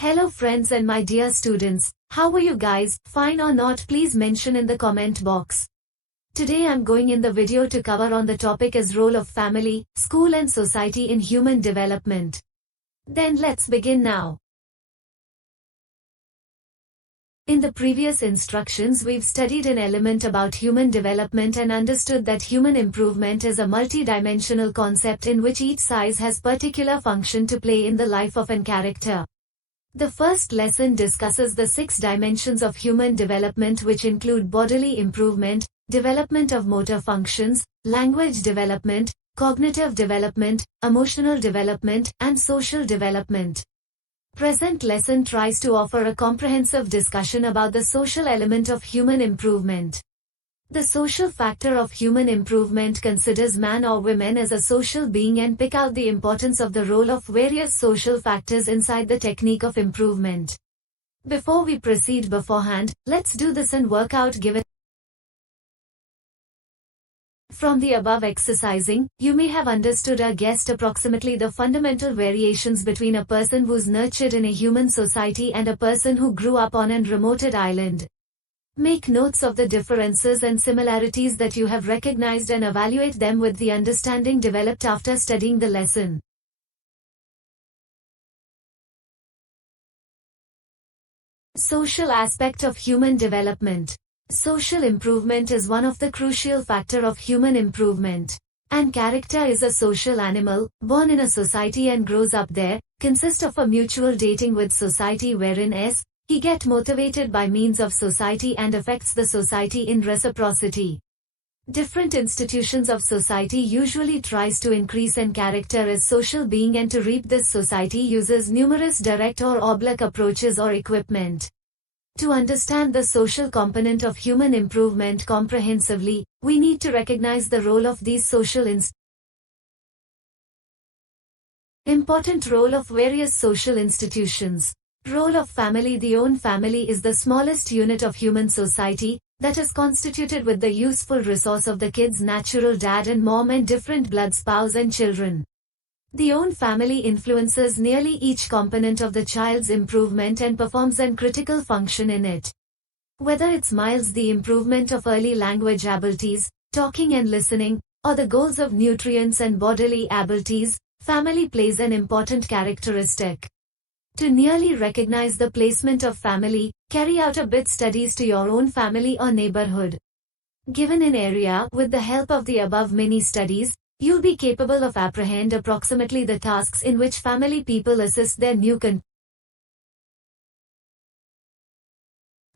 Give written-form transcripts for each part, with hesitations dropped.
Hello friends and my dear students, how are you guys, fine or not, please mention in the comment box. Today I'm going in the video to cover on the topic as role of family, school and society in human development. Then let's begin now. In the previous instructions we've studied an element about human development and understood that human improvement is a multi-dimensional concept in which each size has particular function to play in the life of an character. The first lesson discusses the 6 dimensions of human development, which include bodily improvement, development of motor functions, language development, cognitive development, emotional development, and social development. Present lesson tries to offer a comprehensive discussion about the social element of human improvement. The social factor of human improvement considers man or women as a social being and pick out the importance of the role of various social factors inside the technique of improvement. Before we proceed beforehand, let's do this and work out given. From the above exercising, you may have understood or guessed approximately the fundamental variations between a person who's nurtured in a human society and a person who grew up on an remote island. Make notes of the differences and similarities that you have recognized and evaluate them with the understanding developed after studying the lesson. Social aspect of human development. Social improvement is one of the crucial factors of human improvement. And character is a social animal, born in a society and grows up there, consists of a mutual dating with society wherein he get motivated by means of society and affects the society in reciprocity. Different institutions of society usually tries to increase in character as social being, and to reap this society uses numerous direct or oblique approaches or equipment. To understand the social component of human improvement comprehensively, we need to recognize the role of these social important role of various social institutions. Role of family. The own family is the smallest unit of human society, that is constituted with the useful resource of the kid's natural dad and mom and different blood spouse and children. The own family influences nearly each component of the child's improvement and performs a critical function in it. Whether it's miles the improvement of early language abilities, talking and listening, or the goals of nutrients and bodily abilities, family plays an important characteristic. To nearly recognize the placement of family, carry out a bit studies to your own family or neighborhood. Given an area, with the help of the above mini studies, you'll be capable of apprehend approximately the tasks in which family people assist their new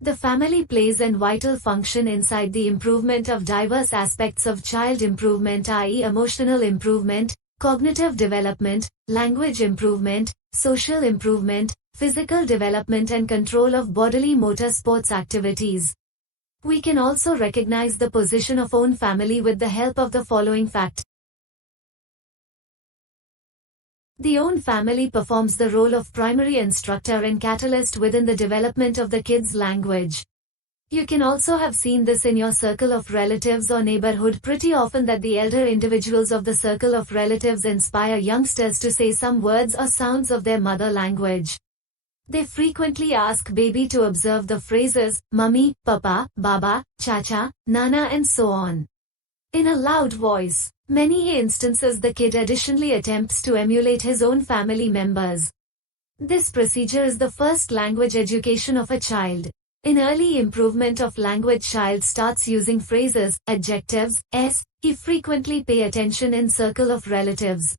The family plays an vital function inside the improvement of diverse aspects of child improvement, i.e. emotional improvement, cognitive development, language improvement, social improvement, physical development and control of bodily motor sports activities. We can also recognize the position of own family with the help of the following fact. The own family performs the role of primary instructor and catalyst within the development of the kid's language. You can also have seen this in your circle of relatives or neighborhood pretty often, that the elder individuals of the circle of relatives inspire youngsters to say some words or sounds of their mother language. They frequently ask baby to observe the phrases, mummy, papa, baba, chacha, nana and so on, in a loud voice. Many instances the kid additionally attempts to emulate his own family members. This procedure is the first language education of a child. In early improvement of language, child starts using phrases, adjectives, he frequently pay attention in circle of relatives.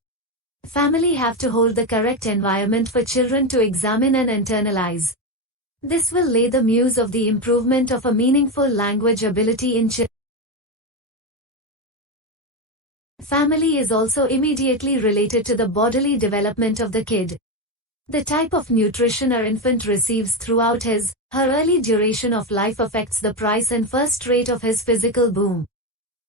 Family have to hold the correct environment for children to examine and internalize. This will lay the muse of the improvement of a meaningful language ability in children. Family is also immediately related to the bodily development of the kid. The type of nutrition an infant receives throughout her early duration of life affects the price and first rate of his physical boom.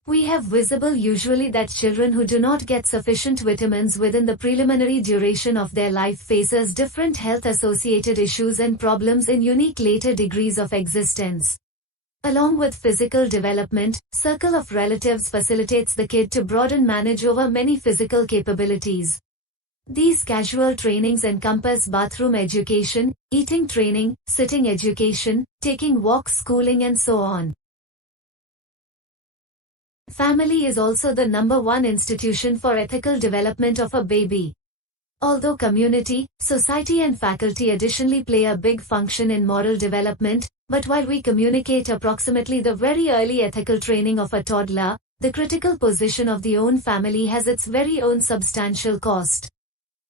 We have visible usually that children who do not get sufficient vitamins within the preliminary duration of their life faces different health associated issues and problems in unique later degrees of existence. Along with physical development, circle of relatives facilitates the kid to broaden manage over many physical capabilities. These casual trainings encompass bathroom education, eating training, sitting education, taking walks, schooling, and so on. Family is also the number one institution for ethical development of a baby. Although community, society and faculty additionally play a big function in moral development, but while we communicate approximately the very early ethical training of a toddler, the critical position of the own family has its very own substantial cost.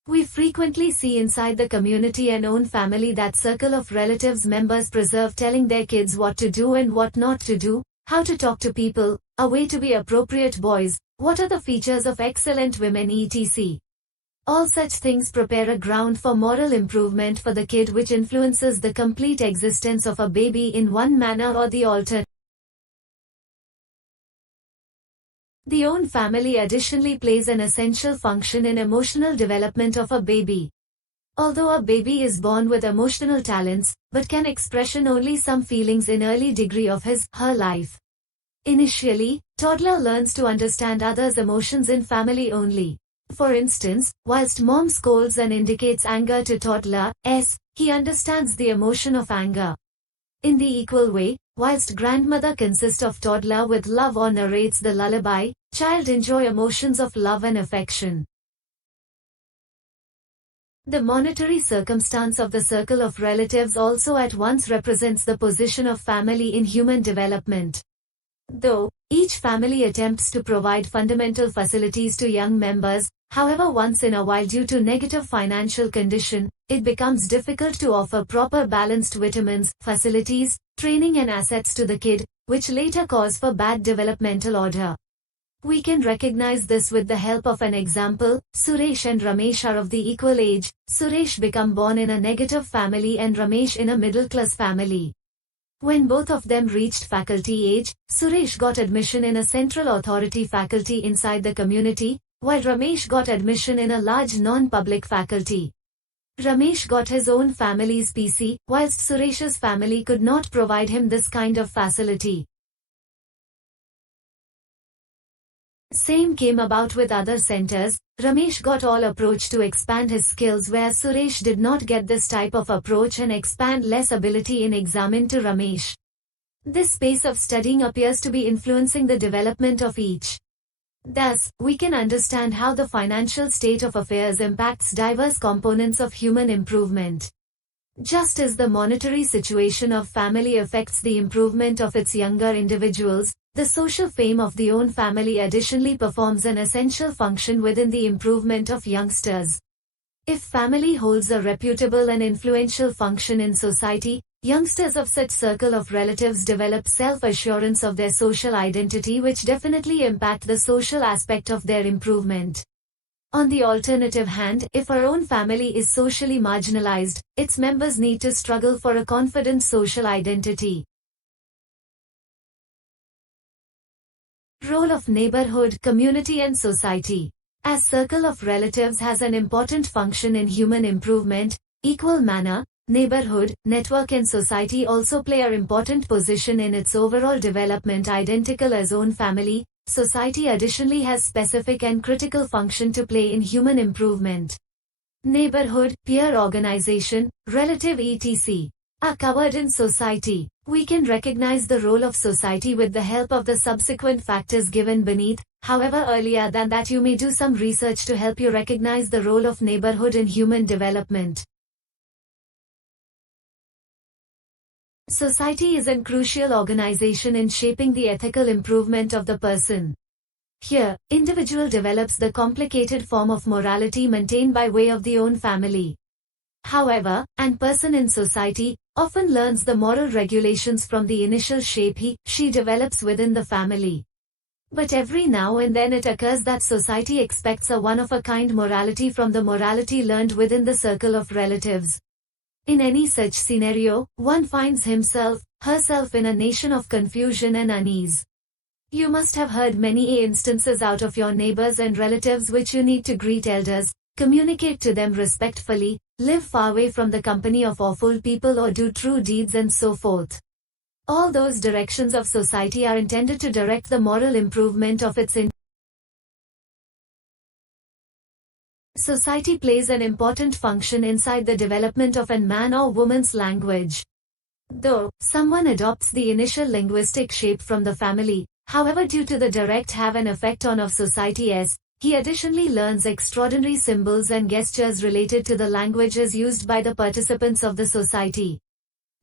We frequently see inside the community and own family that circle of relatives members preserve telling their kids what to do and what not to do, how to talk to people, a way to be appropriate boys, what are the features of excellent women etc. All such things prepare a ground for moral improvement for the kid, which influences the complete existence of a baby in one manner or the other. The own family additionally plays an essential function in emotional development of a baby. Although a baby is born with emotional talents, but can express only some feelings in early degree of his/her life. Initially, toddler learns to understand others' emotions in family only. For instance, whilst mom scolds and indicates anger to toddler, he understands the emotion of anger. In the equal way, whilst grandmother consists of toddler with love or narrates the lullaby, child enjoy emotions of love and affection. The monetary circumstance of the circle of relatives also at once represents the position of family in human development. Though each family attempts to provide fundamental facilities to young members, however once in a while due to negative financial condition, it becomes difficult to offer proper balanced vitamins, facilities, training and assets to the kid, which later cause for bad developmental order. We can recognize this with the help of an example. Suresh and Ramesh are of the equal age. Suresh become born in a negative family and Ramesh in a middle-class family. When both of them reached faculty age, Suresh got admission in a central authority faculty inside the community, while Ramesh got admission in a large non-public faculty. Ramesh got his own family's PC, whilst Suresh's family could not provide him this kind of facility. Same came about with other centers. Ramesh got all approach to expand his skills where Suresh did not get this type of approach and expand less ability in examine to Ramesh. This space of studying appears to be influencing the development of each. Thus, we can understand how the financial state of affairs impacts diverse components of human improvement. Just as the monetary situation of family affects the improvement of its younger individuals, the social fame of the own family additionally performs an essential function within the improvement of youngsters. If family holds a reputable and influential function in society, youngsters of such circle of relatives develop self-assurance of their social identity, which definitely impact the social aspect of their improvement. On the alternative hand, if our own family is socially marginalized, its members need to struggle for a confident social identity. Role of neighborhood, community and society. As circle of relatives has an important function in human improvement, equal manner, neighborhood, network and society also play an important position in its overall development identical as own family. Society additionally has specific and critical function to play in human improvement. Neighborhood, peer organization, relative etc. are covered in society. We can recognize the role of society with the help of the subsequent factors given beneath. However, earlier than that you may do some research to help you recognize the role of neighborhood in human development. Society is a crucial organization in shaping the ethical improvement of the person. Here, individual develops the complicated form of morality maintained by way of the own family. However, an person in society often learns the moral regulations from the initial shape she develops within the family. But every now and then it occurs that society expects a one-of-a-kind morality from the morality learned within the circle of relatives. In any such scenario, one finds herself in a nation of confusion and unease. You must have heard many instances out of your neighbors and relatives which you need to greet elders, communicate to them respectfully, live far away from the company of awful people or do true deeds and so forth. All those directions of society are intended to direct the moral improvement of its Society plays an important function inside the development of a man or woman's language. Though someone adopts the initial linguistic shape from the family, however, due to the direct have an effect on of society's, he additionally learns extraordinary symbols and gestures related to the languages used by the participants of the society.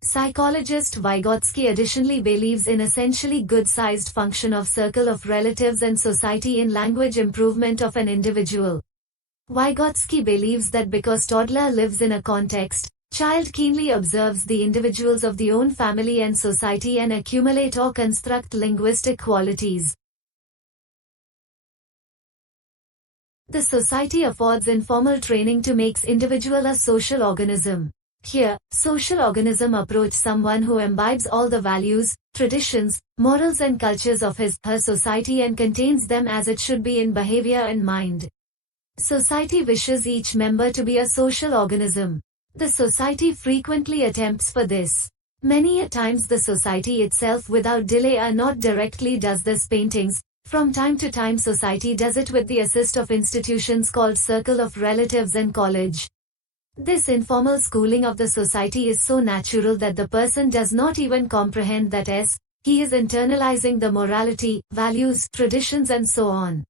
Psychologist Vygotsky additionally believes in essentially good-sized function of circle of relatives and society in language improvement of an individual. Vygotsky believes that because toddler lives in a context, child keenly observes the individuals of the own family and society and accumulate or construct linguistic qualities. The society affords informal training to makes individual a social organism. Here, social organism approach someone who imbibes all the values, traditions, morals and cultures of her society and contains them as it should be in behavior and mind. Society wishes each member to be a social organism. The society frequently attempts for this. Many a times the society itself without delay or not directly does this paintings. From time to time society does it with the assist of institutions called circle of relatives and college. This informal schooling of the society is so natural that the person does not even comprehend that he is internalizing the morality, values, traditions and so on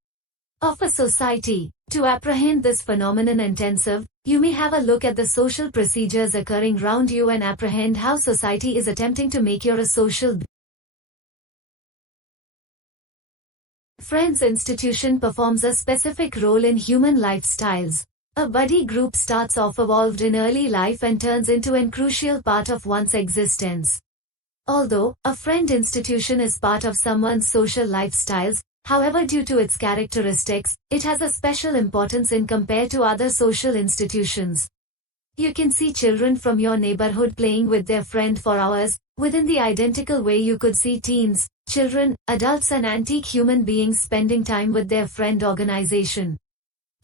of a society. To apprehend this phenomenon intensive, you may have a look at the social procedures occurring round you and apprehend how society is attempting to make you a social Friends institution performs a specific role in human lifestyles. A buddy group starts off evolved in early life and turns into a crucial part of one's existence. Although a friend institution is part of someone's social lifestyles, however, due to its characteristics, it has a special importance in compared to other social institutions. You can see children from your neighborhood playing with their friend for hours, within the identical way you could see teens, children, adults and antique human beings spending time with their friend organization.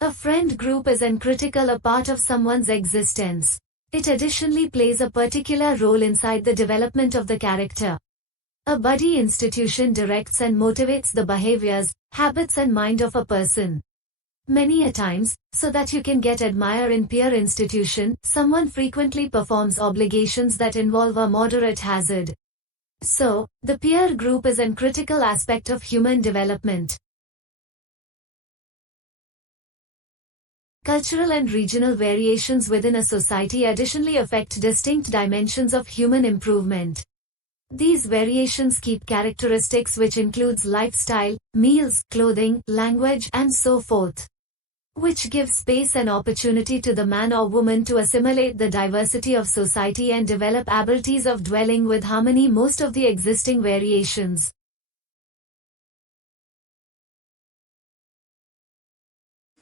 A friend group is an critical a part of someone's existence. It additionally plays a particular role inside the development of the character. A buddy institution directs and motivates the behaviors, habits and mind of a person. Many a times, so that you can get admire in peer institution, someone frequently performs obligations that involve a moderate hazard. So, the peer group is an critical aspect of human development. Cultural and regional variations within a society additionally affect distinct dimensions of human improvement. These variations keep characteristics which includes lifestyle, meals, clothing, language, and so forth, which gives space and opportunity to the man or woman to assimilate the diversity of society and develop abilities of dwelling with harmony most of the existing variations.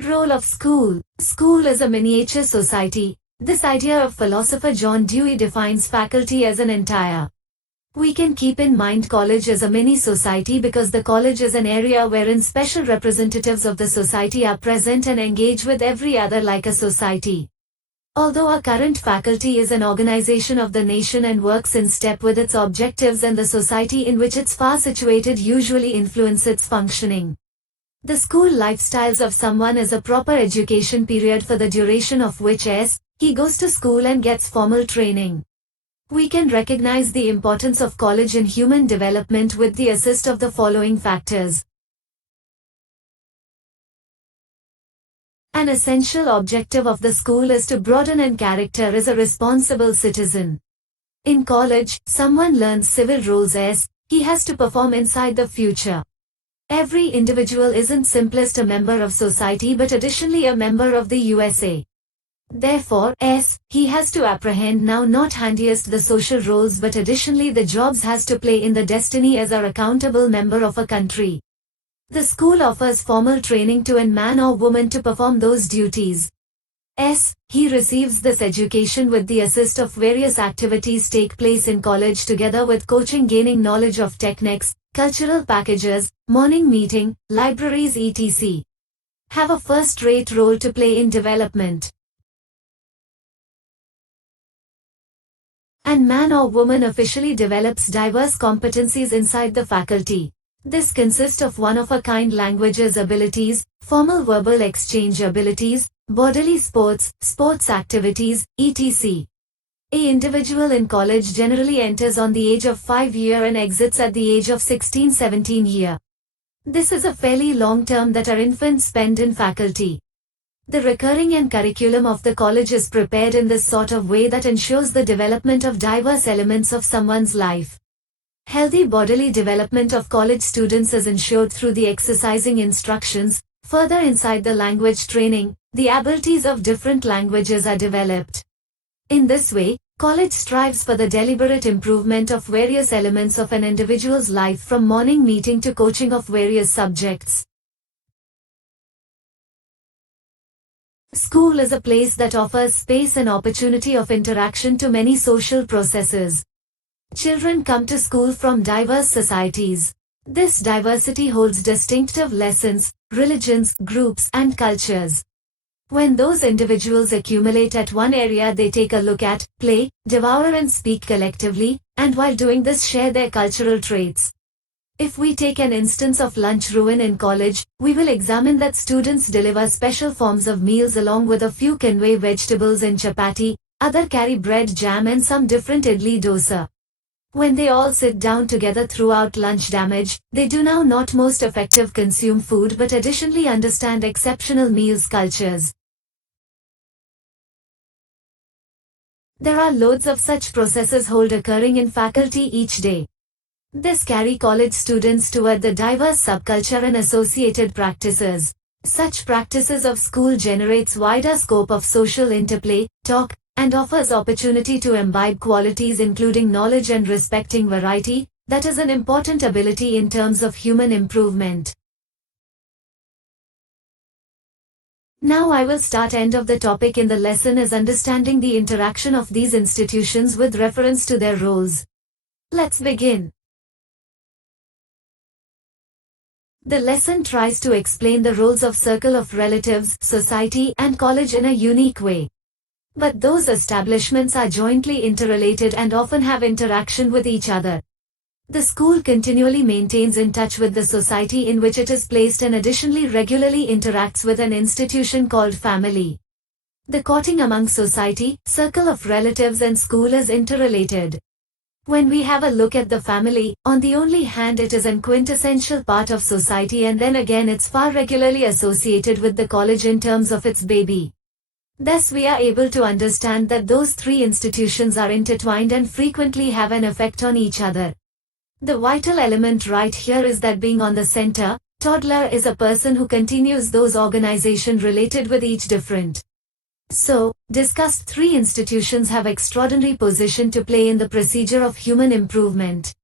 Role of school. School is a miniature society. This idea of philosopher John Dewey defines faculty as an entire. We can keep in mind college as a mini society because the college is an area wherein special representatives of the society are present and engage with every other like a society. Although our current faculty is an organization of the nation and works in step with its objectives and the society in which it's far situated usually influence its functioning. The school lifestyles of someone is a proper education period for the duration of which he goes to school and gets formal training. We can recognize the importance of college in human development with the assist of the following factors. An essential objective of the school is to broaden and character as a responsible citizen. In college, someone learns civil roles as he has to perform inside the future. Every individual isn't simplest a member of society but additionally a member of the USA. Therefore, he has to apprehend now not handiest the social roles but additionally the jobs has to play in the destiny as a accountable member of a country. The school offers formal training to a man or woman to perform those duties. He receives this education with the assist of various activities take place in college together with coaching gaining knowledge of techniques, cultural packages, morning meeting, libraries etc. Have a first-rate role to play in development. And man or woman officially develops diverse competencies inside the faculty. This consists of one-of-a-kind languages abilities, formal verbal exchange abilities, bodily sports, sports activities, etc. A individual in college generally enters on the age of 5 year and exits at the age of 16-17 year. This is a fairly long term that our infants spend in faculty. The recurring and curriculum of the college is prepared in this sort of way that ensures the development of diverse elements of someone's life. Healthy bodily development of college students is ensured through the exercising instructions. Further, inside the language training, the abilities of different languages are developed. In this way, college strives for the deliberate improvement of various elements of an individual's life, from morning meeting to coaching of various subjects. School is a place that offers space and opportunity of interaction to many social processes. Children come to school from diverse societies. This diversity holds distinctive lessons, religions, groups, and cultures. When those individuals accumulate at one area, they take a look at, play, devour and speak collectively, and while doing this share their cultural traits. If we take an instance of lunch ruin in college, we will examine that students deliver special forms of meals along with a few convey vegetables in chapati, other carry bread jam and some different idli dosa. When they all sit down together throughout lunch damage, they do now not most effective consume food but additionally understand exceptional meals cultures. There are loads of such processes hold occurring in faculty each day. This carry college students toward the diverse subculture and associated practices. Such practices of school generates wider scope of social interplay, talk, and offers opportunity to imbibe qualities including knowledge and respecting variety, that is an important ability in terms of human improvement. Now I will start end of the topic in the lesson is understanding the interaction of these institutions with reference to their roles. Let's begin. The lesson tries to explain the roles of circle of relatives, society, and college in a unique way. But those establishments are jointly interrelated and often have interaction with each other. The school continually maintains in touch with the society in which it is placed and additionally regularly interacts with an institution called family. The courting among society, circle of relatives and school is interrelated. When we have a look at the family, on the only hand it is an quintessential part of society and then again it's far regularly associated with the college in terms of its baby. Thus we are able to understand that those three institutions are intertwined and frequently have an effect on each other. The vital element right here is that being on the center, toddler is a person who continues those organization related with each different. So, discussed three institutions have extraordinary position to play in the procedure of human improvement.